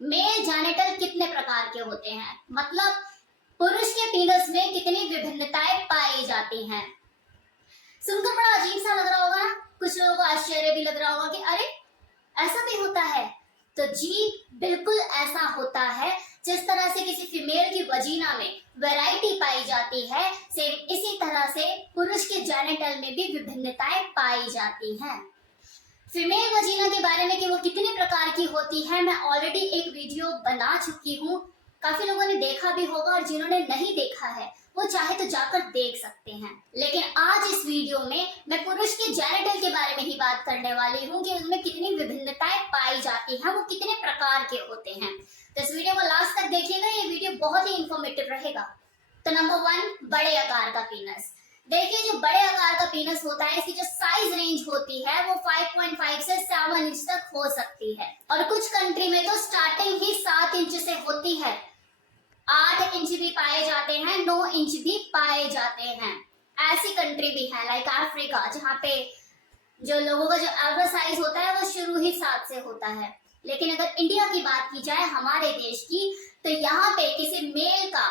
Mail genital कितने प्रकार के होते हैं, मतलब पुरुष के पीनस में कितनी विभिन्नताएं पाई जाती हैं। सुनकर बड़ा अजीब सा लग रहा होगा ना, कुछ लोगों को आश्चर्य भी लग रहा होगा कि अरे ऐसा भी होता है। तो जी बिल्कुल ऐसा होता है। जिस तरह से किसी फीमेल की वजीना में वैरायटी पाई जाती है, सेम इसी तरह से पुरुष के जेनिटल में भी विभिन्नताएं पाई जाती हैं। फीमेल वजीना के बारे में कि वो कितने प्रकार की होती है, मैं ऑलरेडी एक वीडियो बना चुकी हूँ। काफी लोगों ने देखा भी होगा और जिन्होंने नहीं देखा है वो चाहे तो जाकर देख सकते हैं। लेकिन आज इस वीडियो में मैं पुरुष के जेनिटल के बारे में ही बात करने वाली हूँ कि उसमें कितनी विभिन्नताएं पाई जाती हैं, वो कितने प्रकार के होते हैं। तो इस वीडियो को लास्ट तक देखिएगा, ये वीडियो बहुत ही इंफॉर्मेटिव रहेगा। तो नंबर 1, बड़े आकार का पीनस। देखिए जो बड़े आकार का पीनस होता है, इसकी जो साइज रेंज होती है वो 5.5 से 7 इंच तक हो सकती है, और कुछ कंट्री में तो स्टार्टिंग ही 7 इंच से होती है। 8 इंच भी पाए जाते हैं, 9 इंच भी पाए जाते हैं। ऐसी कंट्री भी है लाइक अफ्रीका, जहाँ पे जो लोगों का जो एवरेज साइज होता है वो शुरू ही 7 से होता है। लेकिन अगर इंडिया की बात की जाए, हमारे देश की, तो यहाँ पे किसी मेल का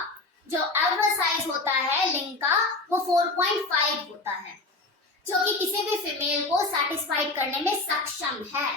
जो एवरेज साइज होता है लिंग का, वो 4.5 होता है, जो कि किसी भी फीमेल को सेटिस्फाइड करने में सक्षम है।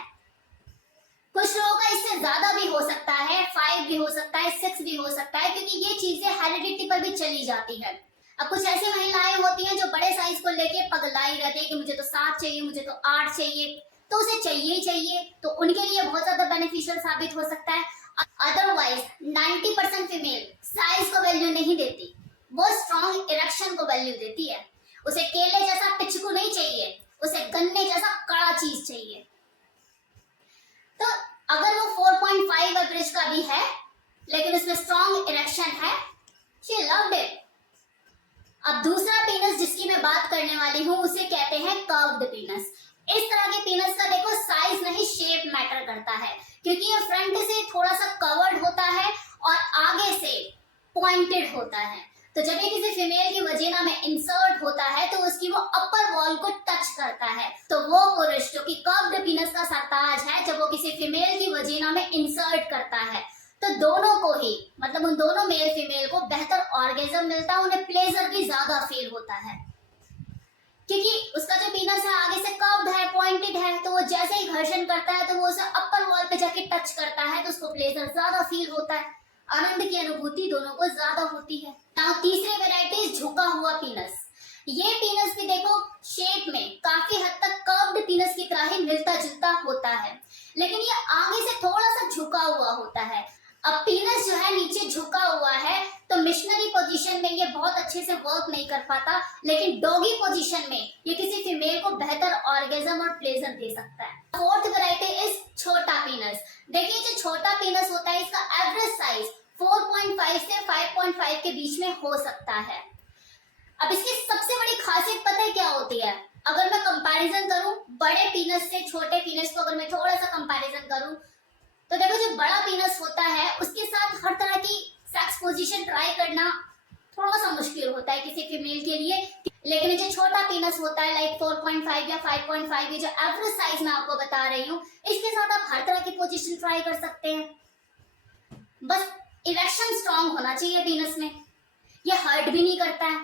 कुछ लोगों का इससे ज्यादा भी हो सकता है, 5 भी हो सकता है, 6 भी हो सकता है, क्योंकि ये चीजें हेरिडिटी पर भी चली जाती है। अब कुछ ऐसी महिलाएं होती हैं जो बड़े साइज को लेके पगलाई रहती है कि मुझे तो 7 चाहिए, मुझे तो 8 चाहिए, तो उसे चाहिए ही चाहिए, तो उनके लिए बहुत ज्यादा बेनिफिशियल साबित हो सकता है। अदरवाइज 90% फीमेल साइज को वैल्यू नहीं देती, वो स्ट्रॉन्ग इरेक्शन को वैल्यू देती है। उसे केले जैसा पिचकू नहीं चाहिए, उसे गन्ने जैसा कड़ा चीज चाहिए। तो अगर वो 4.5 एवरेज का भी है लेकिन उसमें स्ट्रॉन्ग इरेक्शन है, शी लव्ड इट। अब दूसरा पीनस जिसकी मैं बात करने वाली हूँ उसे कहते हैं कर्व्ड पीनस। इस तरह के पीनस का देखो साइज नहीं शेप मैटर करता है, क्योंकि ये फ्रंट से थोड़ा सा कवर्ड होता है और आगे से पॉइंटेड होता है। तो जब ये किसी फीमेल की वजीना में इंसर्ट होता है तो उसकी वो अपर वॉल को टच करता है, तो वो पुरुष जो कि कर्व्ड पीनस का सरताज है, जब वो किसी फीमेल की वजीना में इंसर्ट करता है तो दोनों को ही, मतलब उन दोनों मेल फीमेल को बेहतर ऑर्गेजम मिलता है, उन्हें प्लेजर भी ज्यादा फील होता है, क्योंकि उसका जो पीनस है आगे से कर्व्ड है, पॉइंटेड है, तो वो जैसे ही घर्षण करता है तो वो उसे अपर वॉल पे जाके टच करता है, तो उसको प्लेजर ज्यादा फील होता है, आनंद की अनुभूति दोनों को ज्यादा होती है। नाउ तीसरी वैरायटी झुका हुआ पीनस। ये पीनस भी देखो शेप में काफी हद तक कर्व्ड पीनस की तरह ही मिलता जुलता होता है, लेकिन ये आगे से थोड़ा सा झुका हुआ होता है। अब पीनस जो है नीचे झुका हुआ है तो मिशनरी पोजीशन में ये बहुत अच्छे से वर्क नहीं कर पाता, लेकिन डॉगी पोजीशन में ये किसी फीमेल को बेहतर ऑर्गेजम और प्लेजर दे सकता है। फोर्थ वैरायटी इज छोटा पीनस। देखिए जो छोटा पीनस होता है इसका एवरेज साइज 4.5 से 5.5 के बीच में हो सकता है। अब इसकी सबसे बड़ी खासियत पता है क्या होती है? अगर मैं कंपैरिजन करूं बड़े पीनस से छोटे पीनस को, अगर मैं थोड़ा सा कंपैरिजन करूं तो देखो जो बड़ा पीनस होता है उसके साथ हर तरह की सेक्स पोजीशन ट्राई करना थोड़ा सा मुश्किल होता है किसी फीमेल के लिए, लेकिन जो छोटा पीनस होता है लाइक 4.5 या 5.5, ये जो एवरेज साइज मैं आपको बता रही हूँ, इसके साथ आप हर तरह की पोजीशन ट्राई कर सकते हैं। बस इरेक्शन स्ट्रॉन्ग होना चाहिए पीनस में, ये हर्ट भी नहीं करता है।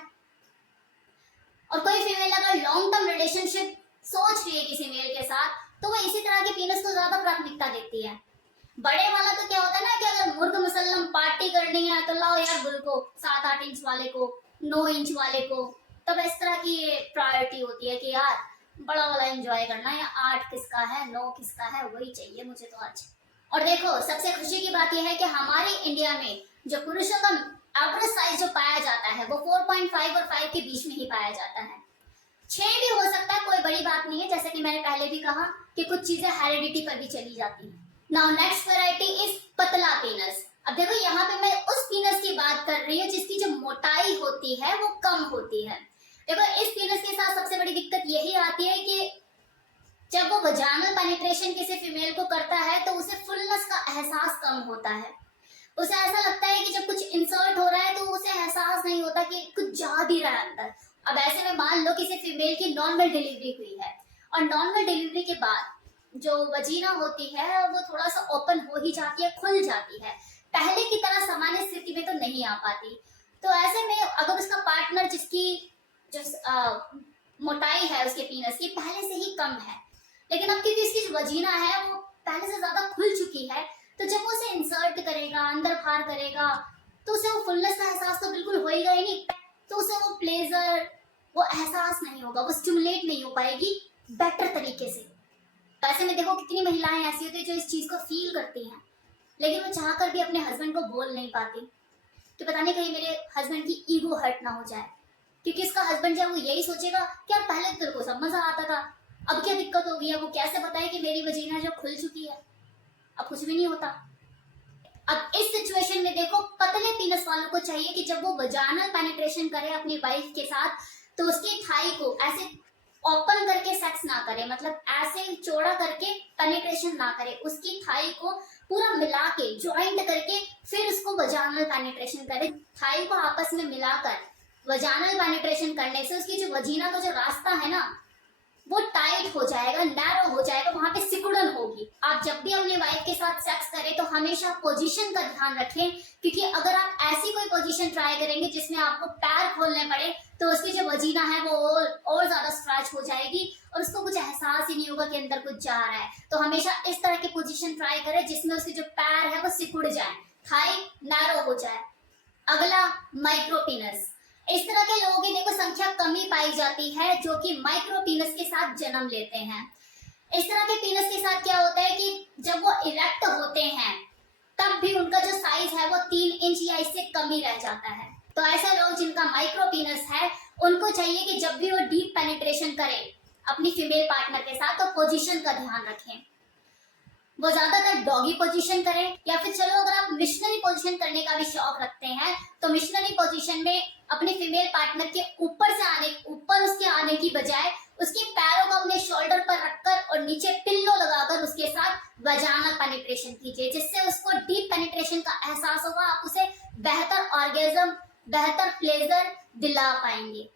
और कोई फीमेल अगर लॉन्ग टर्म रिलेशनशिप सोच रही है किसी मेल के साथ तो वो इसी तरह के पीनस को ज्यादा प्राथमिकता देती है। बड़े वाला तो क्या होता है ना कि अगर मुर्द मुसल्लम पार्टी करनी है तो लाओ यार गुल को, 7-8 इंच वाले को, 9 इंच वाले को, तब इस तरह की प्रायोरिटी होती है कि यार बड़ा वाला एंजॉय करना है, 8 किसका है 9 किसका है वही चाहिए मुझे तो आज। और देखो सबसे खुशी की बात यह है कि हमारे इंडिया में जो पुरुषों का एवरेज साइज जो पाया जाता है वो 4.5 और 5 के बीच में ही पाया जाता है। 6 भी हो सकता है, कोई बड़ी बात नहीं है, जैसे कि मैंने पहले भी कहा कि कुछ चीजें हेरिडिटी पर भी चली जाती हैं। नाउ नेक्स्ट वैरायटी इज पतला पीनस। अब देखो यहाँ पे मैं उस पीनस की बात कर रही हूँ जिसकी जो मोटाई होती है वो कम होती है। देखो इस पीनस के साथ सबसे बड़ी दिक्कत यही आती है कि जब वो वजाइनल पेनिट्रेशन किसी फीमेल को करता है तो उसे फुलनेस का एहसास कम होता है। उसे ऐसा लगता है कि जब कुछ इंसर्ट हो रहा है तो उसे एहसास नहीं होता कि कुछ जा भी रहा है अंदर। अब ऐसे में मान लो किसी फीमेल की नॉर्मल डिलीवरी हुई है और नॉर्मल डिलीवरी के बाद जो वजीना होती है वो थोड़ा सा ओपन हो ही जाती है, खुल जाती है, पहले की तरह सामान्य स्थिति में तो नहीं आ पाती। तो ऐसे में अगर उसका पार्टनर जिसकी जो मोटाई है उसके पीनस की पहले से ही कम है, लेकिन अब क्योंकि उसकी जो वजीना है वो पहले से ज्यादा खुल चुकी है, तो जब वो उसे इंसर्ट करेगा, अंदर बाहर करेगा, तो उसे वो फुलनेस का एहसास तो बिल्कुल होएगा ही नहीं। तो उसे वो प्लेजर, वो एहसास नहीं होगा, वो स्टिमुलेट नहीं हो पाएगी बेटर तरीके से। ऐसे में देखो कितनी महिलाएं ऐसी होती है जो इस चीज को फील करती हैं, लेकिन वो चाहकर भी अपने हस्बैंड को बोल नहीं पाती कि पता नहीं कहीं मेरे हस्बैंड की ईगो हर्ट ना हो जाए, क्योंकि उसका हस्बैंड जो है वो यही सोचेगा कि यार पहले तेरे को सब मजा आता था, अब क्या दिक्कत हो गई है, वो कैसे बताए कि मेरी वजीना जो खुल चुकी है, अब कुछ भी नहीं होता। अब इस सिचुएशन में देखो पतले पीनस वालों को चाहिए कि जब वो वजानल पेनिट्रेशन करे अपनी वाइफ के साथ, तो उसकी थाई को ऐसे ओपन करके सेक्स ना करे, मतलब ऐसे चौड़ा करके पेनिट्रेशन ना करे, उसकी थाई को पूरा मिला के ज्वाइंट करके फिर उसको वजानल पेनिट्रेशन करे। थाई को आपस में मिलाकर वजानल पेनिट्रेशन करने से उसकी जो वजीना का जो रास्ता है ना वो टाइट हो जाएगा, नैरो हो जाएगा, वहां पे सिकुड़न होगी। आप जब भी अपने वाइफ के साथ सेक्स करें तो हमेशा पोजीशन का ध्यान रखें, क्योंकि अगर आप ऐसी कोई पोजीशन ट्राई करेंगे जिसमें आपको पैर खोलने पड़े तो उसकी जो वजीना है वो और ज्यादा स्ट्रेच हो जाएगी और उसको कुछ एहसास ही नहीं होगा कि अंदर कुछ जा रहा है। तो हमेशा इस तरह की पोजीशन ट्राई करें जिसमें उसके जो पैर है वो सिकुड़ जाए, थाई नैरो हो जाए। अगला माइक्रोपीनस। इस तरह के लोगों की देखो संख्या कमी पाई जाती है जो कि माइक्रो पीनस के साथ जन्म लेते हैं। इस तरह के पीनस के साथ क्या होता है कि जब वो इरेक्ट होते हैं तब भी उनका जो साइज है वो 3 इंच या इससे कम ही रह जाता है। तो ऐसे लोग जिनका माइक्रो पीनस है उनको चाहिए कि जब भी वो डीप पेनिट्रेशन करें अपनी फीमेल पार्टनर के साथ तो पोजीशन का ध्यान रखें, वो ज्यादातर डॉगी पोजीशन करें, या फिर चलो अगर आप मिशनरी पोजीशन करने का भी शौक रखते हैं तो मिशनरी पोजीशन में अपने फीमेल पार्टनर के ऊपर उसके आने की बजाय उसके पैरों को अपने शोल्डर पर रखकर और नीचे पिल्लो लगाकर उसके साथ वजानल पेनिट्रेशन कीजिए, जिससे उसको डीप पेनिट्रेशन का एहसास होगा, आप उसे बेहतर ऑर्गेज्म, बेहतर प्लेजर दिला पाएंगे।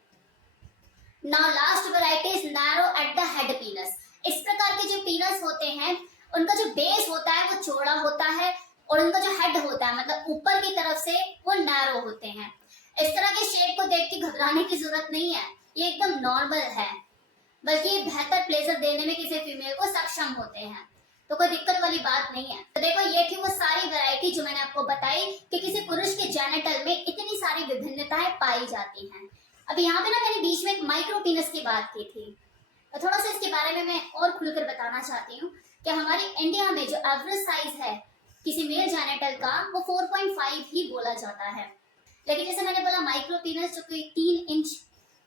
Now last variety is narrow at the head पीनस। इस प्रकार के जो पीनस होते हैं उनका जो बेस होता है वो चौड़ा होता है और उनका जो हेड होता है मतलब ऊपर की तरफ से वो नैरो होते हैं। इस तरह के शेप को देख के घबराने की जरूरत नहीं है, ये एकदम नॉर्मल है, बल्कि ये बेहतर प्लेजर देने में किसी फीमेल को सक्षम होते हैं, तो कोई दिक्कत वाली बात नहीं है। तो देखो ये थी वो सारी वैरायटी जो मैंने आपको बताई कि किसी पुरुष के जेनिटल में इतनी सारी विभिन्नताएं पाई जाती हैं। अब यहाँ पे ना मैंने बीच में एक माइक्रो पीनस की बात की थी, तो थोड़ा सा इसके बारे में मैं और खुलकर बताना चाहती हूँ कि हमारी इंडिया में जो एवरेज साइज है किसी मेल जेनिटल का वो 4.5 ही बोला जाता है, लेकिन जैसे मैंने बोला माइक्रो पीनस जो कोई 3 इंच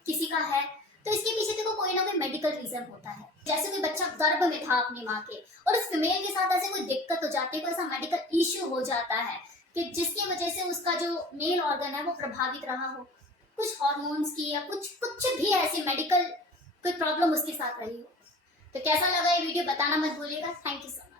किसी का है तो इसके पीछे देखो कोई ना कोई मेडिकल रीजन होता है। जैसे कोई बच्चा गर्भ में था अपनी माँ के और उस फीमेल के साथ ऐसे कोई दिक्कत हो जाती है, कोई ऐसा मेडिकल इश्यू हो जाता है कि जिसकी वजह से उसका जो मेल ऑर्गन है वो प्रभावित रहा हो, कुछ हार्मोन्स की या कुछ भी ऐसी मेडिकल कोई प्रॉब्लम उसके साथ रही हो। तो कैसा लगा ये वीडियो बताना मत भूलिएगा। Thank you so much.